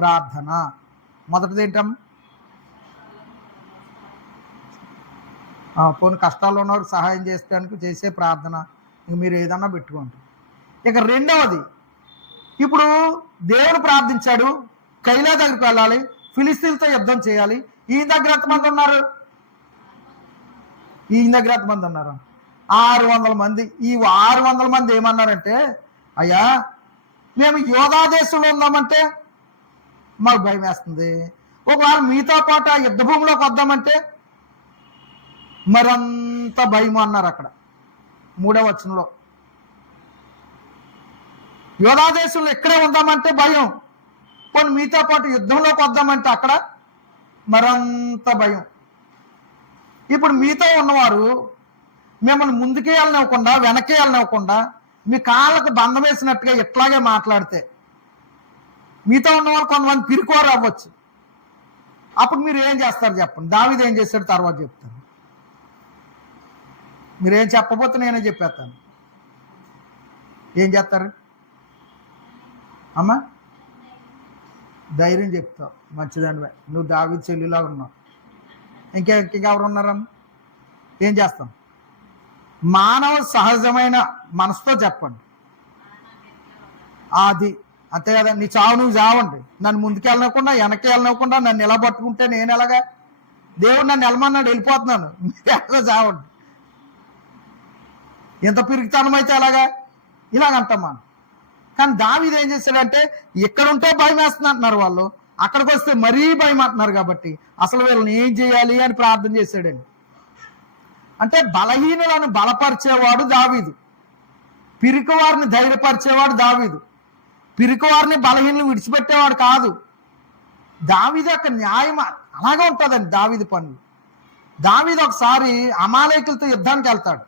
ప్రార్థన. మొదటిది ఏంటమ్మా? కొన్ని కష్టాల్లో ఉన్నవారు సహాయం చేయడానికి చేసే ప్రార్థన. ఇంక మీరు ఏదన్నా పెట్టుకోండి. ఇక రెండవది, ఇప్పుడు దేవుడు ప్రార్థించాడు, కైలా దగ్గరికి వెళ్ళాలి, ఫిలిస్తీన్లతో యుద్ధం చేయాలి. ఈయన దగ్గర ఎంతమంది ఉన్నారు? ఈయన దగ్గర ఎంతమంది ఉన్నారు? 600 మంది. ఈ 600 మంది ఏమన్నారంటే, అయ్యా మేము యోధా దేశంలో ఉన్నామంటే మాకు భయం వేస్తుంది, ఒకవేళ మీతో పాటు ఆ యుద్ధ భూమిలోకి వద్దామంటే మరంత భయం అన్నారు. అక్కడ 3వ వచనంలో యోధా దేశంలో ఇక్కడే ఉందామంటే భయం, కొన్ని మీతో పాటు యుద్ధంలోకి వద్దామంటే అక్కడ మరంత భయం. ఇప్పుడు మీతో ఉన్నవారు మిమ్మల్ని ముందుకే వెళ్ళనివ్వకుండా వెనకే వెళ్ళనివ్వకుండా మీ కాళ్ళకు బంధం వేసినట్టుగా ఇట్లాగే మాట్లాడితే మీతో ఉన్నవారు కొంతమంది పిరికోరు అవ్వచ్చు. అప్పుడు మీరు ఏం చేస్తారు చెప్పండి? దావీదు ఏం చేశాడు తర్వాత చెప్తాను. మీరేం చెప్పబోతే నేనే చెప్పేస్తాను. ఏం చేస్తారు అమ్మా? ధైర్యం చెప్తావు, మంచిదానివే, నువ్వు దావీదు చెల్లిలా ఉన్నావు. ఇంకెవరు ఉన్నారమ్మా? ఏం చేస్తాం? మానవ సహజమైన మనసుతో చెప్పండి. అది అంతే కదా. నీ చావు నువ్వు చావండి, నన్ను ముందుకు వెళ్ళనివ్వకుండా వెనక్కి వెళ్ళనివ్వకుండా నన్ను ఎలా పట్టుకుంటే నేను ఎలాగా? దేవుడు నన్ను వెళ్ళమన్నాడు, వెళ్ళిపోతున్నాను, మీరు ఎలాగో చావండి. ఎంత పిరిగితనం అయితే ఎలాగా? ఇలాగంటాం మనం. కానీ దావీదు ఏం చేశాడంటే, ఇక్కడ ఉంటే భయం వేస్తుంది అంటున్నారు వాళ్ళు, అక్కడికి వస్తే మరీ భయం అంటున్నారు కాబట్టి అసలు వీళ్ళని ఏం చేయాలి అని ప్రార్థన చేశాడండి. అంటే బలహీనులను బలపరిచేవాడు దావీదు, పిరికివారిని ధైర్యపరిచేవాడు దావీదు, పిరికివారిని బలహీనులు విడిచిపెట్టేవాడు కాదు. దావీదు యొక్క న్యాయం అలాగే ఉంటుందండి దావీదు పనులు. దావీదు ఒకసారి అమాలేకులతో యుద్ధానికి వెళ్తాడు.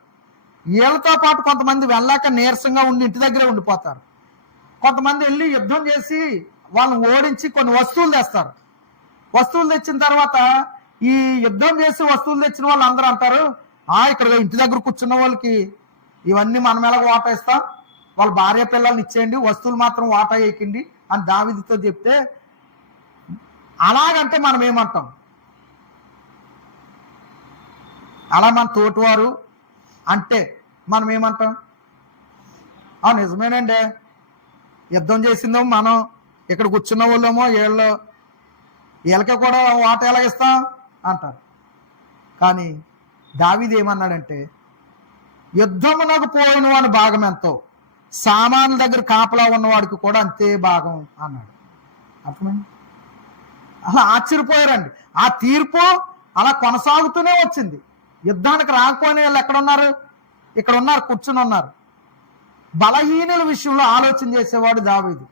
వీళ్ళతో పాటు కొంతమంది వెళ్ళాక నీరసంగా ఉండి ఇంటి దగ్గరే ఉండిపోతారు. కొంతమంది వెళ్ళి యుద్ధం చేసి వాళ్ళని ఓడించి కొన్ని వస్తువులు తెస్తారు. వస్తువులు తెచ్చిన తర్వాత ఈ యుద్ధం చేసి వస్తువులు తెచ్చిన వాళ్ళు అందరూ అంటారు, ఇక్కడ ఇంటి దగ్గర కూర్చున్న వాళ్ళకి ఇవన్నీ మనం ఎలా వాటా ఇస్తాం, వాళ్ళ భార్య పిల్లల్ని ఇచ్చేయండి, వస్తువులు మాత్రం వాటా వేయకండి అని దావీదుతో చెప్తే, అలాగంటే మనం ఏమంటాం? అలా మన తోటివారు అంటే మనం ఏమంటాం? నిజమేనండి, యుద్ధం చేసిందో మనం, ఇక్కడ కూర్చున్న వాళ్ళేమో వీళ్ళకి కూడా వాటా ఎలా ఇస్తాం అంటారు. కానీ దావీదు ఏమన్నాడంటే, యుద్ధమునకు పోయిన వాని భాగం ఎంతో సామాన్ల దగ్గర కాపలా ఉన్నవాడికి కూడా అంతే భాగం అన్నాడు. అర్థమైంది? అలా ఆశ్చర్యపోయారండి. ఆ తీర్పు అలా కొనసాగుతూనే వచ్చింది. యుద్ధానికి రాకపోయిన వాళ్ళు ఎక్కడున్నారు? ఇక్కడ ఉన్నారు, కూర్చుని ఉన్నారు. బలహీనుల విషయంలో ఆలోచన చేసేవాడు దావీదు,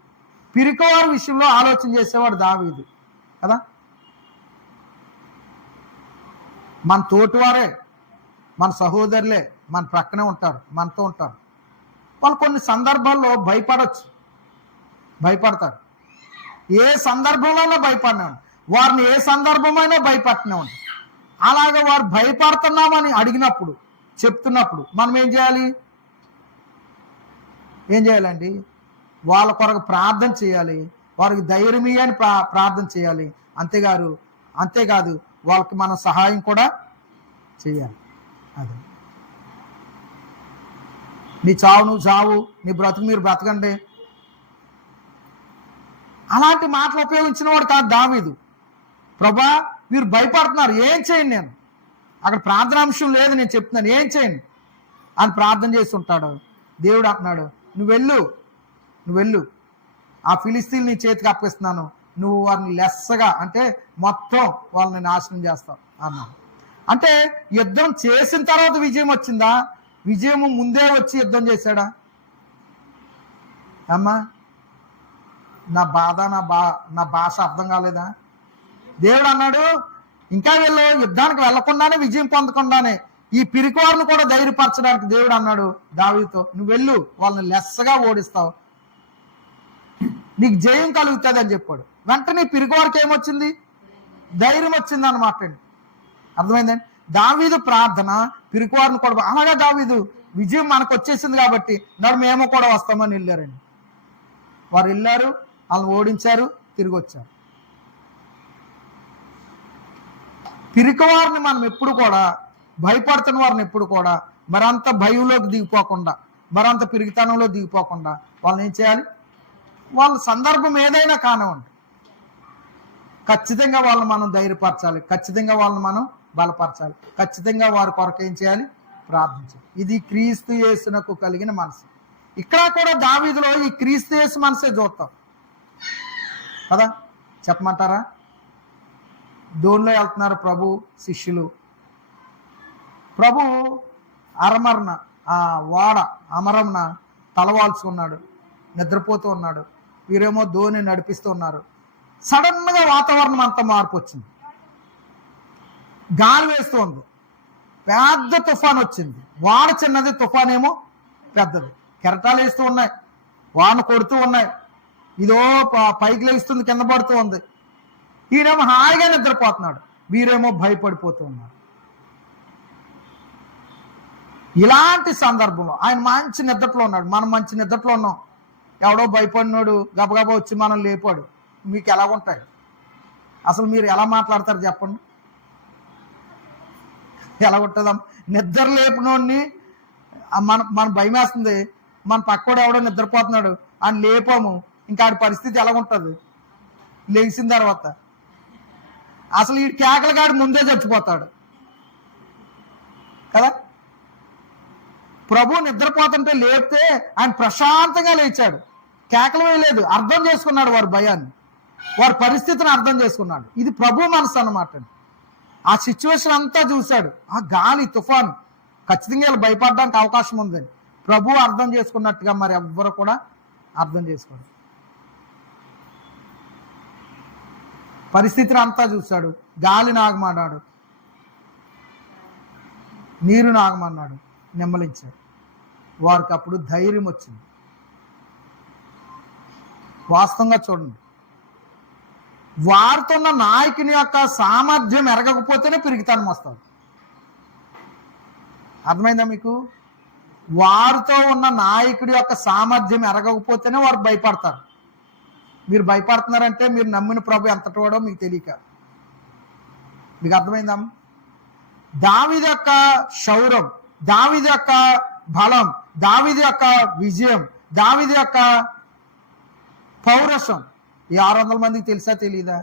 పిరికివారి విషయంలో ఆలోచన చేసేవాడు దావీదు కదా. మన తోటివారే, మన సహోదరులే మన ప్రక్కనే ఉంటారు, మనతో ఉంటారు. వాళ్ళు కొన్ని సందర్భాల్లో భయపడతారు. ఏ సందర్భంలోనో భయపడినాడు, వారిని ఏ సందర్భమైనా భయపడుతున్నాడు. అలాగే వారు భయపడుతున్నామని అడిగినప్పుడు, చెప్తున్నప్పుడు మనం ఏం చేయాలండి? వాళ్ళ కొరకు ప్రార్థన చేయాలి, వారికి ధైర్యం ఇయ్యని ప్రార్థన చేయాలి. అంతేకాదు వాళ్ళకి మనం సహాయం కూడా చేయాలి. అదే, నీ చావు నువ్వు చావు, నీ బ్రతుకు మీరు బ్రతకండి, అలాంటి మాటలు ఉపయోగించిన వాడు కాదు దావీదు. ప్రభా వీరు భయపడుతున్నారు, ఏం చేయండి? నేను అక్కడ ప్రార్థనాంశం లేదు, నేను చెప్తున్నాను, ఏం చేయండి అని ప్రార్థన చేసి ఉంటాడు. దేవుడు అంటున్నాడు, నువ్వు వెళ్ళు, ఆ ఫిలిస్తీన్లు నీ చేతికి అప్పగిస్తున్నాను, నువ్వు వారిని లెస్సగా అంటే మొత్తం వాళ్ళని నాశనం చేస్తావు అన్నాడు. అంటే యుద్ధం చేసిన తర్వాత విజయం వచ్చిందా? విజయం ముందే వచ్చి యుద్ధం చేశాడా? అమ్మా, నా బాధ నా భాష అర్థం కాలేదా? దేవుడు అన్నాడు, ఇంకా వీళ్ళు యుద్ధానికి వెళ్లకుండానే విజయం పొందకుండానే ఈ పిరికివారిని కూడా ధైర్యపరచడానికి దేవుడు అన్నాడు దావీదుతో, నువ్వు వెళ్ళు, వాళ్ళని లెస్సగా ఓడిస్తావు, నీకు జయం కలుగుతుంది అని చెప్పాడు. వెంటనే పిరికివారికి ఏమొచ్చింది? ధైర్యం వచ్చింది అన్నమాట అండి. అర్థమైందండి? దావీదు ప్రార్థన పిరికివారిని కూడా, అలాగే దావీదు విజయం మనకు వచ్చేసింది కాబట్టి మేము కూడా వస్తామని వెళ్ళారండి. వారు వెళ్ళారు, వాళ్ళని ఓడించారు, తిరిగి వచ్చారు. పిరికివారిని మనం ఎప్పుడు కూడా, భయపడుతున్న వారిని ఎప్పుడు కూడా మరంత భయంలోకి దిగిపోకుండా, మరంత పిరికితనంలో దిగిపోకుండా వాళ్ళని ఏం చేయాలి? వాళ్ళ సందర్భం ఏదైనా కానివ్వండి, ఖచ్చితంగా వాళ్ళని మనం ధైర్యపరచాలి, ఖచ్చితంగా వాళ్ళని మనం బలపరచాలి, ఖచ్చితంగా వారి కొరకు ఏం చేయాలి? ప్రార్థించాలి. ఇది క్రీస్తు యేసునకు కలిగిన మనసు. ఇక్కడ కూడా దావీదులో ఈ క్రీస్తు యేసు మనసే చూస్తాం కదా. చెప్పమంటారా? దోణిలో వెళ్తున్నారు ప్రభు శిష్యులు. ప్రభు అరమరణ ఆ వాడ అమరంన తలవాల్చుకున్నాడు, నిద్రపోతూ ఉన్నాడు. వీరేమో దోణి నడిపిస్తూ ఉన్నారు. సడన్గా వాతావరణం అంతా మార్పు వచ్చింది, గాలి వేస్తూ ఉంది, పెద్ద తుఫాన్ వచ్చింది. వాడ చిన్నది, తుఫాన్ ఏమో పెద్దది. కెరటాలు వేస్తూ ఉన్నాయి, వాన కొడుతూ ఉన్నాయి, ఇదో పైకి లేస్తుంది, కింద పడుతూ ఉంది. ఈయనేమో హాయిగా నిద్రపోతున్నాడు, వీరేమో భయపడిపోతూ ఉన్నారు. ఇలాంటి సందర్భంలో ఆయన మంచి నిద్రలో ఉన్నాడు, మనం మంచి నిద్రలో ఉన్నాం. ఎవడో భయపడినాడు గబగబా వచ్చి మనం లేపాడు. మీకు ఎలా ఉంటాయి? అసలు మీరు ఎలా మాట్లాడతారు చెప్పండి? ఎలా ఉంటుందా? నిద్ర లేపినోడిని మన భయం వేస్తుంది. మన పక్కోడు ఎవడో నిద్రపోతున్నాడు, ఆయన లేపాము, ఇంకా ఆడి పరిస్థితి ఎలా ఉంటుంది? లేచిన తర్వాత అసలు ఈ కేకలగాడు ముందే చచ్చిపోతాడు కదా. ప్రభు నిద్రపోతుంటే లేపితే ఆయన ప్రశాంతంగా లేచాడు, కేకలు వేయలేదు. అర్థం చేసుకున్నాడు వారి భయాన్ని, వారి పరిస్థితిని అర్థం చేసుకున్నాడు. ఇది ప్రభు మనసు అన్నమాట. ఆ సిచ్యువేషన్ అంతా చూశాడు. ఆ గాలి తుఫాను ఖచ్చితంగా వీళ్ళు భయపడడానికి అవకాశం ఉందని ప్రభు అర్థం చేసుకున్నట్టుగా మరి ఎవ్వరు కూడా అర్థం చేసుకోడు. పరిస్థితిని అంతా చూశాడు. గాలి నాగమన్నాడు, నీరు నాగమన్నాడు, నెమ్మలించాడు. వారికి అప్పుడు ధైర్యం వచ్చింది. వాస్తవంగా చూడండి, వారితో ఉన్న నాయకుని యొక్క సామర్థ్యం ఎరగకపోతేనే పిరికితనం వస్తుంది. అర్థమైందా మీకు? వారితో ఉన్న నాయకుడి యొక్క సామర్థ్యం ఎరగకపోతేనే వారు భయపడతారు. మీరు భయపడుతున్నారంటే మీరు నమ్మిన ప్రభు ఎంతటి వాడో మీకు తెలియక. మీకు అర్థమైందా? దావీదు యొక్క శౌర్యం, దావీదు యొక్క బలం, దావీదు యొక్క విజయం, దావీదు యొక్క పౌరసం ఈ 600 మందికి తెలుసా తెలీదా?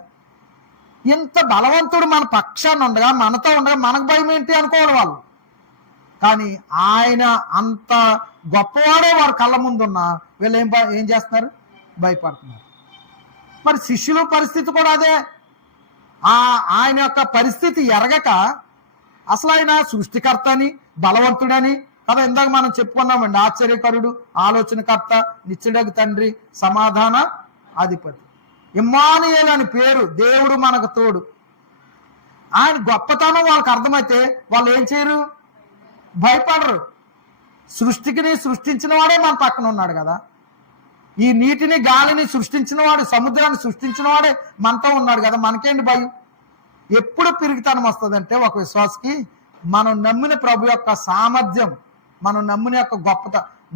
ఇంత బలవంతుడు మన పక్షాన్ని ఉండగా, మనతో ఉండగా మనకు భయం ఏంటి అనుకోవాలి వాళ్ళు. కానీ ఆయన అంత గొప్పవాడే వారి కళ్ళ ముందున్నా వీళ్ళు ఏం చేస్తున్నారు? భయపడుతున్నారు. మరి శిష్యుల పరిస్థితి కూడా అదే. ఆయన యొక్క పరిస్థితి ఎరగక అసలు ఆయన సృష్టికర్తని, బలవంతుడని కదా ఇందాక మనం చెప్పుకున్నామండి. ఆశ్చర్యకరుడు, ఆలోచనకర్త, నిత్యుడగు తండ్రి, సమాధాన అధిపతి, ఇమ్మానుయేలు అని పేరు, దేవుడు మనకు తోడు. ఆయన గొప్పతనం వాళ్ళకి అర్థమైతే వాళ్ళు ఏం చేయరు? భయపడరు. సృష్టిని సృష్టించిన వాడే మన పక్కన ఉన్నాడు కదా. ఈ నీటిని గాలిని సృష్టించిన వాడు, సముద్రాన్ని సృష్టించిన వాడే మనతో ఉన్నాడు కదా. మనకేంటి భయం? ఎప్పుడు పిరిగితనం వస్తుందంటే ఒక విశ్వాసకి మనం నమ్మిన ప్రభు యొక్క సామర్థ్యం, మనం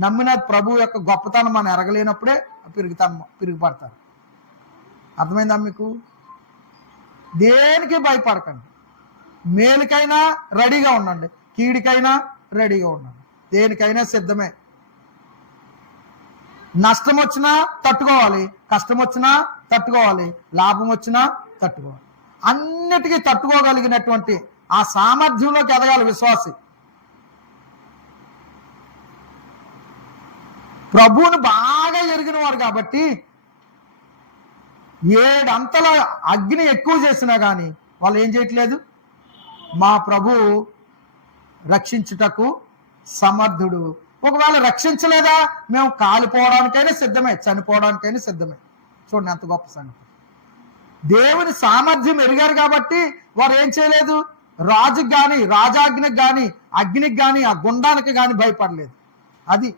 నమ్మిన ప్రభు యొక్క గొప్పతనం మనం ఎరగలేనప్పుడే పిరిగిపడతారు. అర్థమైందా మీకు? దేనికి భయపడకండి, మేలుకైనా రెడీగా ఉండండి, కీడికైనా రెడీగా ఉండండి, దేనికైనా సిద్ధమే. నష్టం వచ్చినా తట్టుకోవాలి, కష్టం వచ్చినా తట్టుకోవాలి, లాభం వచ్చినా తట్టుకోవాలి. అన్నిటికీ తట్టుకోగలిగినటువంటి ఆ సామర్థ్యంలోకి ఎదగాలి విశ్వాసి. ప్రభువుని బాగా ఎరిగిన వారు కాబట్టి 7 అంతల అగ్ని ఎక్కువ చేసినా కానీ వాళ్ళు ఏం చేయట్లేదు? మా ప్రభు రక్షించుటకు సమర్థుడు. ఒకవేళ రక్షించలేదా, మేము కాలిపోవడానికైనా సిద్ధమే, చనిపోవడానికైనా సిద్ధమే. చూడండి ఎంత గొప్ప సంగతి. దేవుని సామర్థ్యం ఎరిగారు కాబట్టి వారు ఏం చేయలేదు? రాజుకి కానీ, రాజాగ్నికి కానీ, అగ్నికి కానీ, ఆ గుండానికి కానీ భయపడలేదు. అది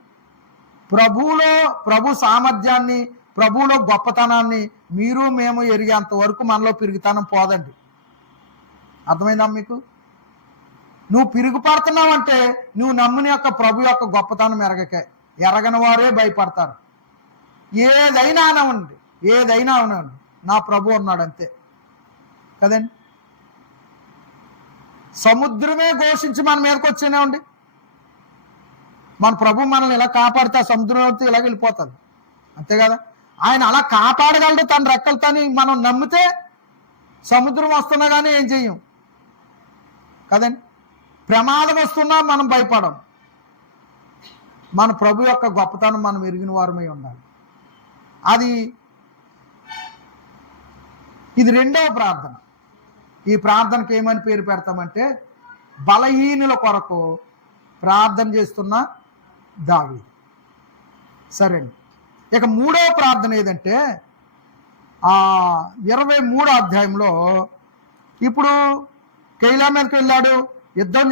ప్రభు సామర్థ్యాన్ని, ప్రభువులో గొప్పతనాన్ని మీరు మేము ఎరిగేంత వరకు మనలో పిరుగుతనం పోదండి. అర్థమైందా మీకు? నువ్వు పిరుగుపడుతున్నావంటే నువ్వు నమ్ముని యొక్క ప్రభు యొక్క గొప్పతనం ఎరగని వారే భయపడతారు. ఏదైనా అవనండి. నా ప్రభు ఉన్నాడు అంతే కదండి. సముద్రమే ఘోషించి మన మీదకి వచ్చేనే ఉండి మన ప్రభు మనల్ని ఇలా కాపాడితే ఆ సముద్రం ఇలా వెళ్ళిపోతుంది అంతే కదా. ఆయన అలా కాపాడగలడు తన రెక్కలతోని మనం నమ్మితే సముద్రం వస్తున్నా కానీ ఏం చెయ్యం కదండి. ప్రమాదం వస్తున్నా మనం భయపడం. మన ప్రభు యొక్క గొప్పతనం మనం ఎరిగిన వారమై ఉండాలి. ఇది రెండవ ప్రార్థన. ఈ ప్రార్థనకి ఏమని పేరు పెడతామంటే బలహీనుల కొరకు ప్రార్థన చేస్తున్న దావీదు. సరే అండి. ఇక మూడవ ప్రార్థన ఏదంటే 23వ అధ్యాయంలో ఇప్పుడు కైలా మీదకి వెళ్ళాడు, యుద్ధం